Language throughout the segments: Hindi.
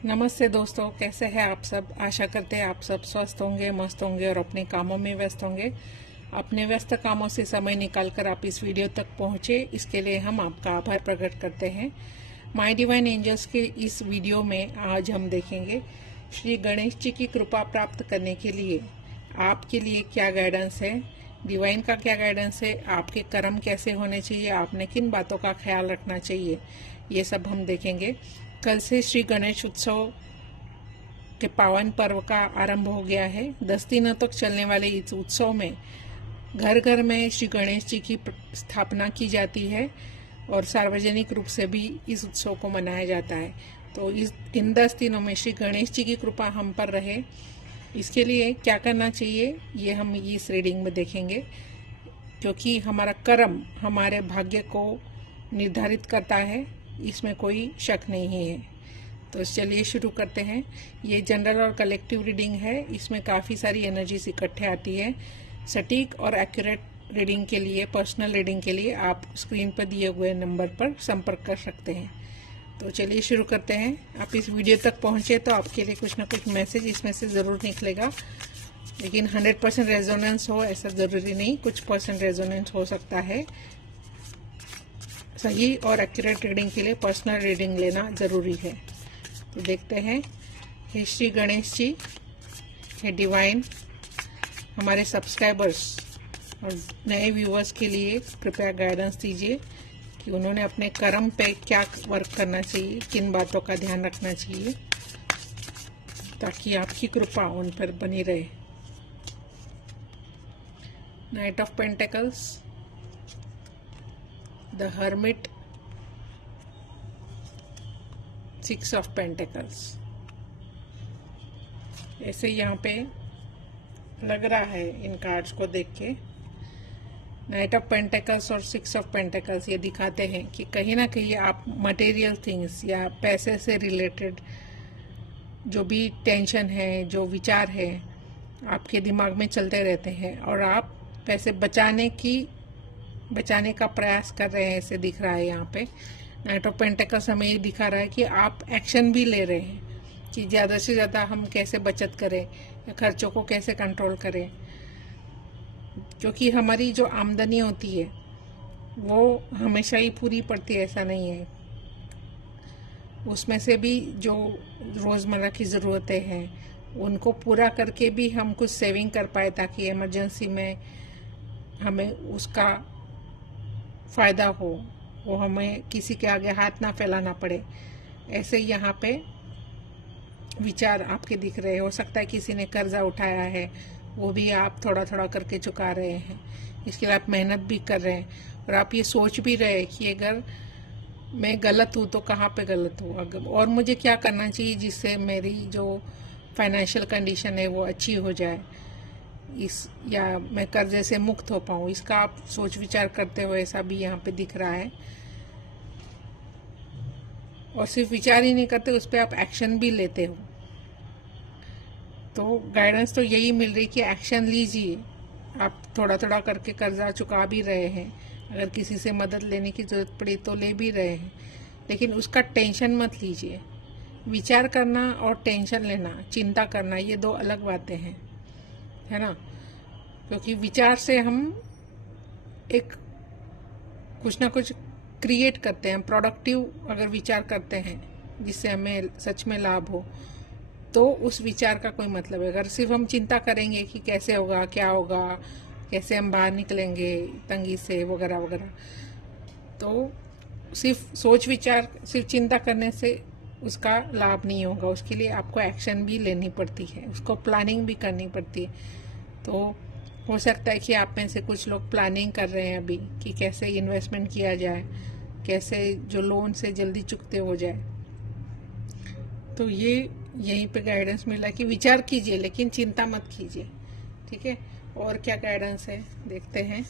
नमस्ते दोस्तों, कैसे हैं आप सब। आशा करते हैं आप सब स्वस्थ होंगे, मस्त होंगे और अपने कामों में व्यस्त होंगे। अपने व्यस्त कामों से समय निकालकर आप इस वीडियो तक पहुंचे, इसके लिए हम आपका आभार प्रकट करते हैं। माय डिवाइन एंजल्स के इस वीडियो में आज हम देखेंगे श्री गणेश जी की कृपा प्राप्त करने के लिए आपके लिए क्या गाइडेंस है, डिवाइन का क्या गाइडेंस है, आपके कर्म कैसे होने चाहिए, आपने किन बातों का ख्याल रखना चाहिए, ये सब हम देखेंगे। कल से श्री गणेश उत्सव के पावन पर्व का आरंभ हो गया है। 10 दिनों तक चलने वाले इस उत्सव में घर घर में श्री गणेश जी की स्थापना की जाती है और सार्वजनिक रूप से भी इस उत्सव को मनाया जाता है। तो इन 10 दिनों में श्री गणेश जी की कृपा हम पर रहे, इसके लिए क्या करना चाहिए ये हम इस रीडिंग में देखेंगे। क्योंकि हमारा कर्म हमारे भाग्य को निर्धारित करता है, इसमें कोई शक नहीं है। तो चलिए शुरू करते हैं। ये जनरल और कलेक्टिव रीडिंग है, इसमें काफ़ी सारी एनर्जीज इकट्ठे आती है। सटीक और एक्यूरेट रीडिंग के लिए, पर्सनल रीडिंग के लिए आप स्क्रीन पर दिए हुए नंबर पर संपर्क कर सकते हैं। तो चलिए शुरू करते हैं। आप इस वीडियो तक पहुंचे तो आपके लिए कुछ ना कुछ मैसेज इसमें से ज़रूर निकलेगा, लेकिन 100% रेजोनेंस हो ऐसा ज़रूरी नहीं, कुछ % रेजोनेंस हो सकता है। सही और एक्यूरेट रीडिंग के लिए पर्सनल रीडिंग लेना ज़रूरी है। तो देखते हैं। हे श्री गणेश जी, हे डिवाइन, हमारे सब्सक्राइबर्स और नए व्यूअर्स के लिए कृपया गाइडेंस दीजिए कि उन्होंने अपने कर्म पे क्या वर्क करना चाहिए, किन बातों का ध्यान रखना चाहिए, ताकि आपकी कृपा उन पर बनी रहे। Night of pentacles, the hermit, 6 of pentacles. ऐसे यहाँ पे लग रहा है इन कार्ड्स को देख के। नाइट ऑफ पेंटिकल्स और 6 ऑफ पेंटिकल्स ये दिखाते हैं कि कहीं ना कहीं आप मटेरियल थिंग्स या पैसे से रिलेटेड जो भी टेंशन है, जो विचार है, आपके दिमाग में चलते रहते हैं और आप पैसे बचाने का प्रयास कर रहे हैं, ऐसे दिख रहा है यहाँ पे। नाइट ऑफ पेंटिकल्स हमें ये दिखा रहा है कि आप एक्शन भी ले रहे हैं कि ज़्यादा से ज़्यादा हम कैसे बचत करें या खर्चों को कैसे कंट्रोल करें। क्योंकि हमारी जो आमदनी होती है वो हमेशा ही पूरी पड़ती है, ऐसा नहीं है। उसमें से भी जो रोज़मर्रा की ज़रूरतें हैं उनको पूरा करके भी हम कुछ सेविंग कर पाए, ताकि इमरजेंसी में हमें उसका फ़ायदा हो, वो हमें किसी के आगे हाथ ना फैलाना पड़े। ऐसे यहाँ पे विचार आपके दिख रहे। हो सकता है किसी ने कर्जा उठाया है, वो भी आप थोड़ा थोड़ा करके चुका रहे हैं। इसके लिए आप मेहनत भी कर रहे हैं और आप ये सोच भी रहे हैं कि अगर मैं गलत हूँ तो कहाँ पे गलत हूँ, अगर और मुझे क्या करना चाहिए जिससे मेरी जो फाइनेंशियल कंडीशन है वो अच्छी हो जाए, या मैं कर्जे से मुक्त हो पाऊँ, इसका आप सोच विचार करते हो, ऐसा भी यहाँ पे दिख रहा है। और सिर्फ विचार ही नहीं करते, उस पर आप एक्शन भी लेते हो। तो गाइडेंस तो यही मिल रही कि एक्शन लीजिए। आप थोड़ा थोड़ा करके कर्जा चुका भी रहे हैं, अगर किसी से मदद लेने की ज़रूरत पड़ी तो ले भी रहे हैं, लेकिन उसका टेंशन मत लीजिए। विचार करना और टेंशन लेना, चिंता करना, ये 2 अलग बातें हैं, है ना। क्योंकि विचार से हम एक कुछ ना कुछ क्रिएट करते हैं, प्रोडक्टिव अगर विचार करते हैं जिससे हमें सच में लाभ हो, तो उस विचार का कोई मतलब है। अगर सिर्फ हम चिंता करेंगे कि कैसे होगा, क्या होगा, कैसे हम बाहर निकलेंगे तंगी से वगैरह वगैरह, तो सिर्फ सोच विचार, सिर्फ चिंता करने से उसका लाभ नहीं होगा। उसके लिए आपको एक्शन भी लेनी पड़ती है, उसको प्लानिंग भी करनी पड़ती है। तो हो सकता है कि आप में से कुछ लोग प्लानिंग कर रहे हैं अभी कि कैसे इन्वेस्टमेंट किया जाए, कैसे जो लोन से जल्दी चुकते हो जाए। तो ये यहीं पे गाइडेंस मिला कि विचार कीजिए लेकिन चिंता मत कीजिए, ठीक है। और क्या गाइडेंस है देखते हैं।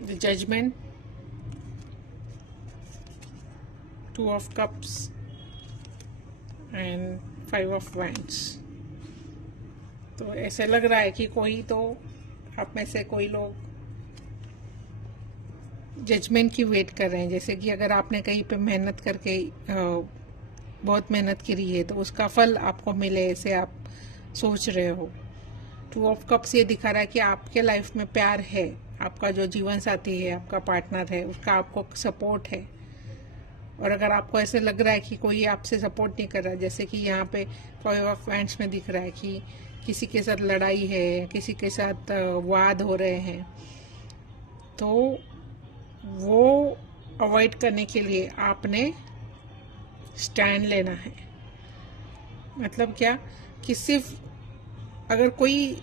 The judgement, 2 of cups and 5 of winds. तो ऐसे लग रहा है कि कोई तो आप में से कोई लोग जजमेंट की वेट कर रहे हैं। जैसे कि अगर आपने कहीं पे मेहनत करके बहुत मेहनत करी है तो उसका फल आपको मिले, ऐसे आप सोच रहे हो। टू ऑफ कप्स ये दिखा रहा है कि आपके लाइफ में प्यार है, आपका जो जीवन साथी है, आपका पार्टनर है, उसका आपको सपोर्ट है। और अगर आपको ऐसे लग रहा है कि कोई आपसे सपोर्ट नहीं कर रहा, जैसे कि यहाँ पे 5 ऑफ वांड्स में दिख रहा है कि किसी के साथ लड़ाई है, किसी के साथ वाद हो रहे हैं, तो वो अवॉइड करने के लिए आपने स्टैंड लेना है। मतलब क्या कि सिर्फ अगर कोई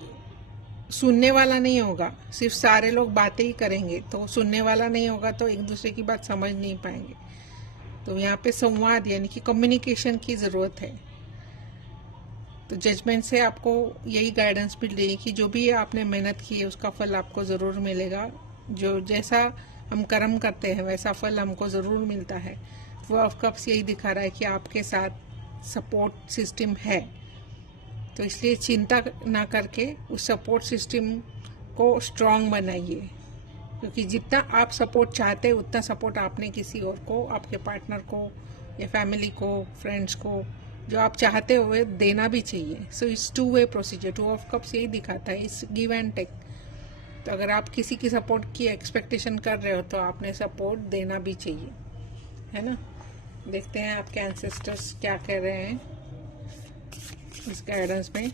सुनने वाला नहीं होगा, सिर्फ सारे लोग बातें ही करेंगे, तो सुनने वाला नहीं होगा तो एक दूसरे की बात समझ नहीं पाएंगे। तो यहाँ पे संवाद यानी कि कम्युनिकेशन की ज़रूरत है। तो जजमेंट से आपको यही गाइडेंस मिल रही है कि जो भी आपने मेहनत की है उसका फल आपको ज़रूर मिलेगा। जो जैसा हम कर्म करते हैं वैसा फल हमको ज़रूर मिलता है। वो ऑफ कप्स यही दिखा रहा है कि आपके साथ सपोर्ट सिस्टम है, तो इसलिए चिंता ना करके उस सपोर्ट सिस्टम को स्ट्रॉन्ग बनाइए, क्योंकि जितना आप सपोर्ट चाहते हैं उतना सपोर्ट आपने किसी और को, आपके पार्टनर को या फैमिली को, फ्रेंड्स को, जो आप चाहते हुए देना भी चाहिए। So it's 2 way procedure. 2 of cups यही दिखाता है, इट्स गिव एंड टेक। तो अगर आप किसी की सपोर्ट की एक्सपेक्टेशन कर रहे हो तो आपने सपोर्ट देना भी चाहिए, है ना। देखते हैं आपके एंसेस्टर्स क्या कह रहे हैं इस गाइडेंस में।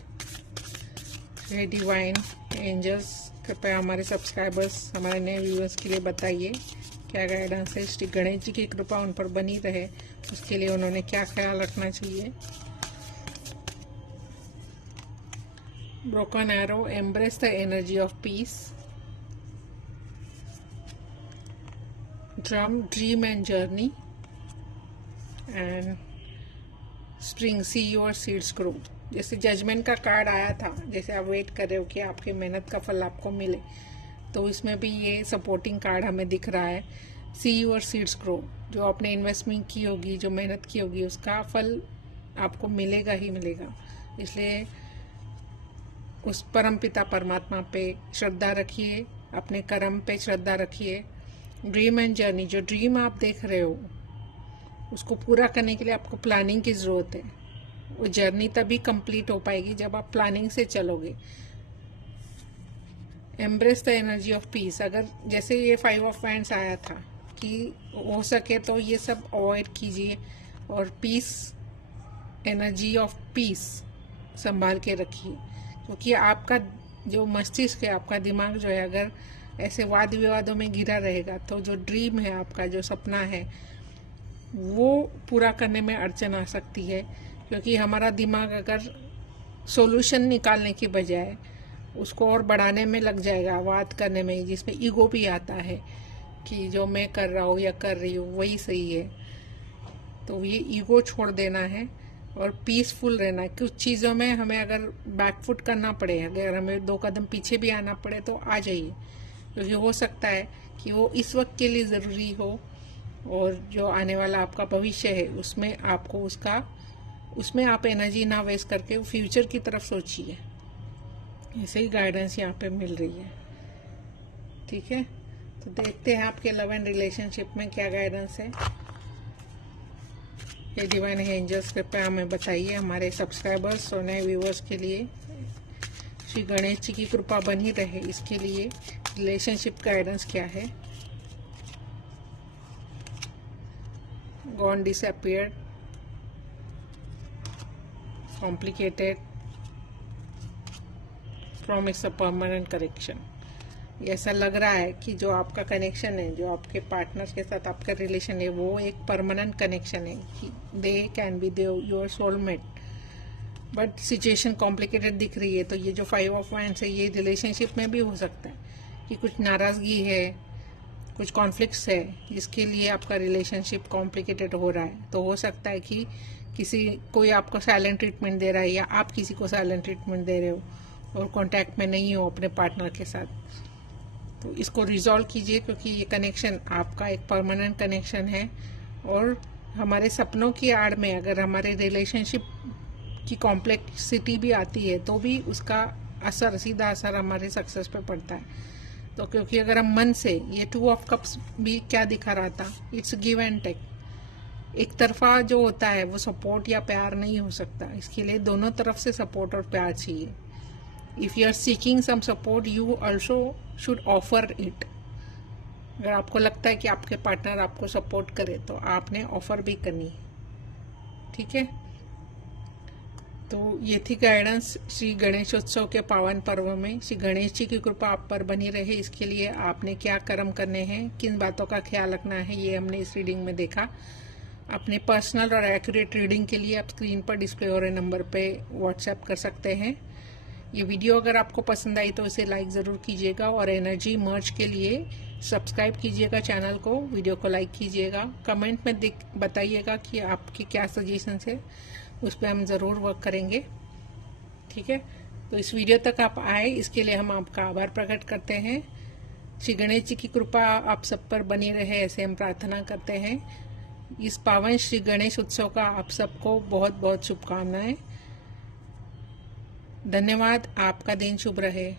ये डिवाइन एंजल्स कृपया हमारे सब्सक्राइबर्स, हमारे नए व्यूअर्स के लिए बताइए क्या गाइडेंस है। श्री गणेश जी की कृपा उन पर बनी रहे, उसके लिए उन्होंने क्या ख्याल रखना चाहिए। Broken arrow, embrace the energy of peace. Drum, dream and journey. And spring, see your seeds grow. जैसे जजमेंट का कार्ड आया था, जैसे आप वेट कर रहे हो कि आपकी मेहनत का फल आपको मिले, तो इसमें भी ये सपोर्टिंग कार्ड हमें दिख रहा है। सी योर सीड्स ग्रो, जो आपने इन्वेस्टमेंट की होगी, जो मेहनत की होगी, उसका फल आपको मिलेगा ही मिलेगा। इसलिए उस परमपिता परमात्मा पे श्रद्धा रखिए, अपने कर्म पे श्रद्धा रखिए। ड्रीम एंड जर्नी, जो ड्रीम आप देख रहे हो उसको पूरा करने के लिए आपको प्लानिंग की ज़रूरत है। वो जर्नी तभी कंप्लीट हो पाएगी जब आप प्लानिंग से चलोगे। Embrace the energy of peace, अगर जैसे ये 5 ऑफ वांड्स आया था कि हो सके तो ये सब अवॉइड कीजिए और पीस, एनर्जी ऑफ पीस संभाल के रखिए, क्योंकि आपका जो मस्तिष्क है, आपका दिमाग जो है, अगर ऐसे वाद विवादों में घिरा रहेगा तो जो ड्रीम है आपका, जो सपना है, वो पूरा करने में अड़चन आ सकती है। क्योंकि हमारा दिमाग अगर सॉल्यूशन निकालने की बजाय उसको और बढ़ाने में लग जाएगा, वाद करने में, जिसमें ईगो भी आता है कि जो मैं कर रहा हूँ या कर रही हूँ वही सही है। तो ये ईगो छोड़ देना है और पीसफुल रहना है। कुछ चीज़ों में हमें अगर बैकफुट करना पड़े, अगर हमें 2 कदम पीछे भी आना पड़े तो आ जाइए, क्योंकि हो सकता है कि वो इस वक्त के लिए ज़रूरी हो और जो आने वाला आपका भविष्य है उसमें आपको उसमें आप एनर्जी ना वेस्ट करके फ्यूचर की तरफ सोचिए। ऐसे ही गाइडेंस यहाँ पे मिल रही है। ठीक है, तो देखते हैं आपके लव एंड रिलेशनशिप में क्या गाइडेंस है। ये डिवाइन एंजल्स कृपया हमें बताइए, हमारे सब्सक्राइबर्स और नए व्यूअर्स के लिए। श्री गणेश जी की कृपा बनी रहे, इसके लिए रिलेशनशिप गाइडेंस क्या है। Gone, disappeared, complicated, promise a permanent connection. ऐसा लग रहा है कि जो आपका कनेक्शन है, जो आपके पार्टनर के साथ आपका रिलेशन है, वो एक परमानेंट कनेक्शन है। They can be your soulmate, but situation complicated दिख रही है। तो ये जो 5 ऑफ वांड्स है, ये रिलेशनशिप में भी हो सकता है कि कुछ नाराज़गी है, कुछ कॉन्फ्लिक्ट्स है, जिसके लिए आपका रिलेशनशिप कॉम्प्लिकेटेड हो रहा है। तो हो सकता है कि कोई आपको साइलेंट ट्रीटमेंट दे रहा है या आप किसी को साइलेंट ट्रीटमेंट दे रहे हो और कांटेक्ट में नहीं हो अपने पार्टनर के साथ। तो इसको रिजॉल्व कीजिए, क्योंकि ये कनेक्शन आपका एक परमानेंट कनेक्शन है। और हमारे सपनों की आड़ में अगर हमारे रिलेशनशिप की कॉम्प्लेक्सिटी भी आती है तो भी उसका असर, सीधा असर हमारे सक्सेस पे पड़ता है। तो क्योंकि अगर हम मन से, ये 2 ऑफ कप्स भी क्या दिखा रहा था, इट्स गिव एंड टेक। एक तरफा जो होता है वो सपोर्ट या प्यार नहीं हो सकता, इसके लिए दोनों तरफ से सपोर्ट और प्यार चाहिए। If you are seeking some support, you also should offer it. अगर आपको लगता है कि आपके पार्टनर आपको सपोर्ट करे तो आपने ऑफर भी करनी है, ठीक है। तो ये थी गाइडेंस श्री गणेशोत्सव के पावन पर्व में। श्री गणेश जी की कृपा आप पर बनी रहे, इसके लिए आपने क्या कर्म करने हैं, किन बातों का ख्याल रखना है, ये हमने इस रीडिंग में देखा। अपने पर्सनल और एक्यूरेट रीडिंग के लिए आप स्क्रीन पर डिस्प्ले हो रहे नंबर पे व्हाट्सएप कर सकते हैं। ये वीडियो अगर आपको पसंद आई तो इसे लाइक ज़रूर कीजिएगा और एनर्जी मर्ज के लिए सब्सक्राइब कीजिएगा चैनल को, वीडियो को लाइक कीजिएगा। कमेंट में बताइएगा कि आपकी क्या सजेशंस है, उस पर हम ज़रूर वर्क करेंगे, ठीक है। तो इस वीडियो तक आप आए, इसके लिए हम आपका आभार प्रकट करते हैं। श्री गणेश जी की कृपा आप सब पर बनी रहे, ऐसे हम प्रार्थना करते हैं। इस पावन श्री गणेश उत्सव का आप सबको बहुत बहुत शुभकामनाएं। धन्यवाद। आपका दिन शुभ रहे।